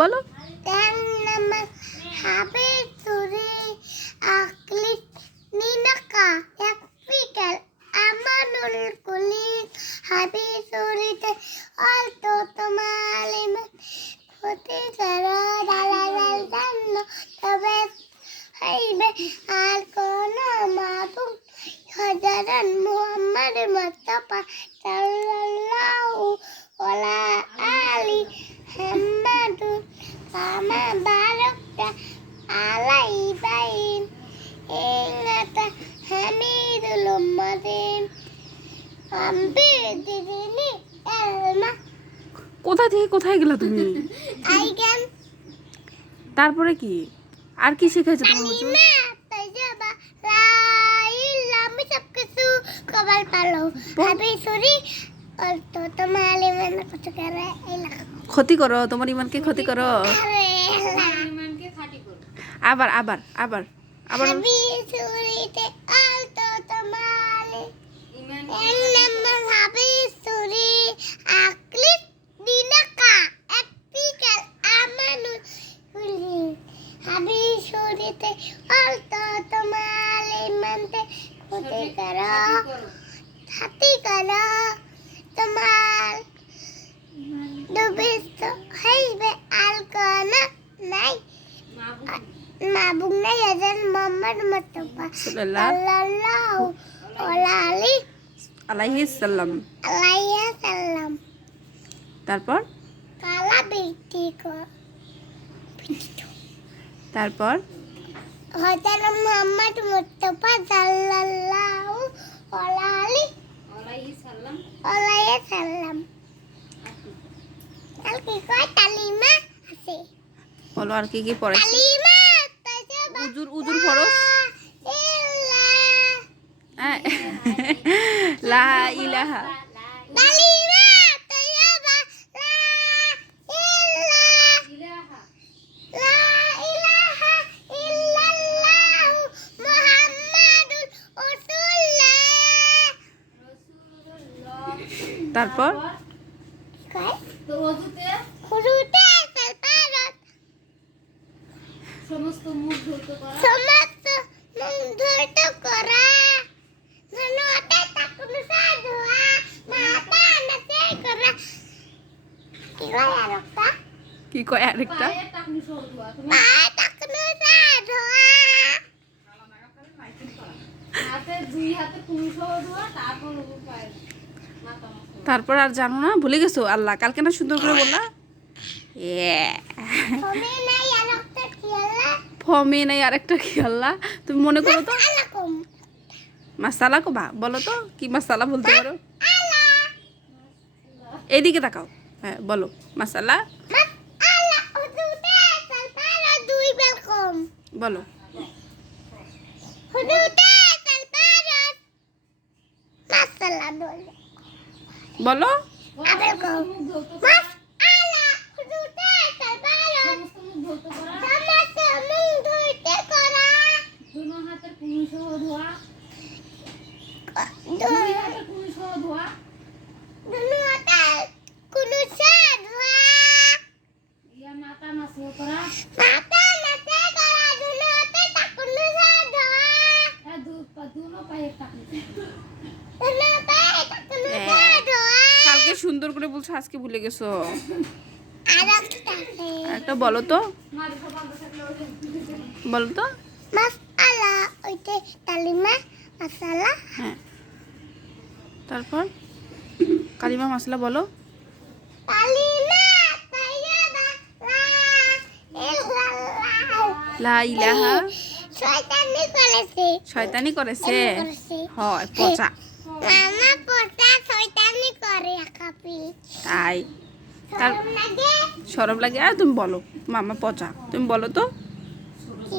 বলো। Muhammad Mustafa sallallahu alaihi Muhammadu kama barakta alaihi innaka hamidul majid ambidini elma কোথা থেকে কোথায় গেলা তুমি? আইগান তারপরে কি আর কি শেখাইছো তোমার হুজুর? তাইজাবা লা ইল্লা আমি সব কিছু কবার পালো আমি সরি তো তোমার আলিমান কত করে এলা ক্ষতি করো, তোমার ইমানকে ক্ষতি করো। ইমানকে খাঁটি করো। আবার আবার আবার আবার আমি সরিতে আল তো তোমার ইমান নাম্বার হাবি সরি আকলিক দিনাকা এপিকাল আমানু হুলি হাবি সরিতে আল তো তোমার ইমানতে ক্ষতি করো খাতি করো তোমার দুবিস্ত হাইবে আলকানা নাই মাবুক নাই আজান মোহাম্মদ মুস্তাফা সাল্লাল্লাহু আলাইহি সাল্লাম। তারপর কালা বেটি কো তারপর হযরত মুহাম্মদ মুস্তাফা সাল্লাল্লাহু আলাইহি সাল্লাম কালকে কয় তালিমা আছে বলো আর কি কি পড়াইছো? তালিমা তাজাবা উজুর ফরজ লা ইলাহা তালিমা তাজাবা লা ইলাহা ইল্লাল্লাহ মুহাম্মাদুর রাসূলুল্লাহ। তারপর তো হুজুতে সালপারত সমস্ত মুখ ধরতে করা ধন্যবাদ তাকুন সাধুয়া মাতা নাতে করা কি কয় আরেকটা? তাকুন সাধুয়া হাতে দুই হাতে কুনি সাধুয়া তারপর পায় মাতা তারপর আর জানো না, ভুলে গেছো? আল্লাহ কালকে না সুন্দর করে বললা ফমে নাই আরেকটা কি আল্লাহ তুমি মনে করো তো। মাসালা কো বলো তো, কি মাসালা বলতে পারো? এইদিকে তাকাও, হ্যাঁ বলো মাসালা বলো। বলো কালকে সুন্দর করে বলছো, আজকে ভুলে গেছো। একটা বলো তো, বলো তো। মাসালা ওইতে তালিমা মাসালা হ্যাঁ তারপর কালিমা মাসলা বলো। তালিমা তাইয়াবা লা ইলাহা শয়তানি করেছে হয় পচা মামা পচা শয়তানি করে আকাপি তাই তার শরম লাগে। আর তুমি বলো মামা পচা, তুমি বলো তো। কি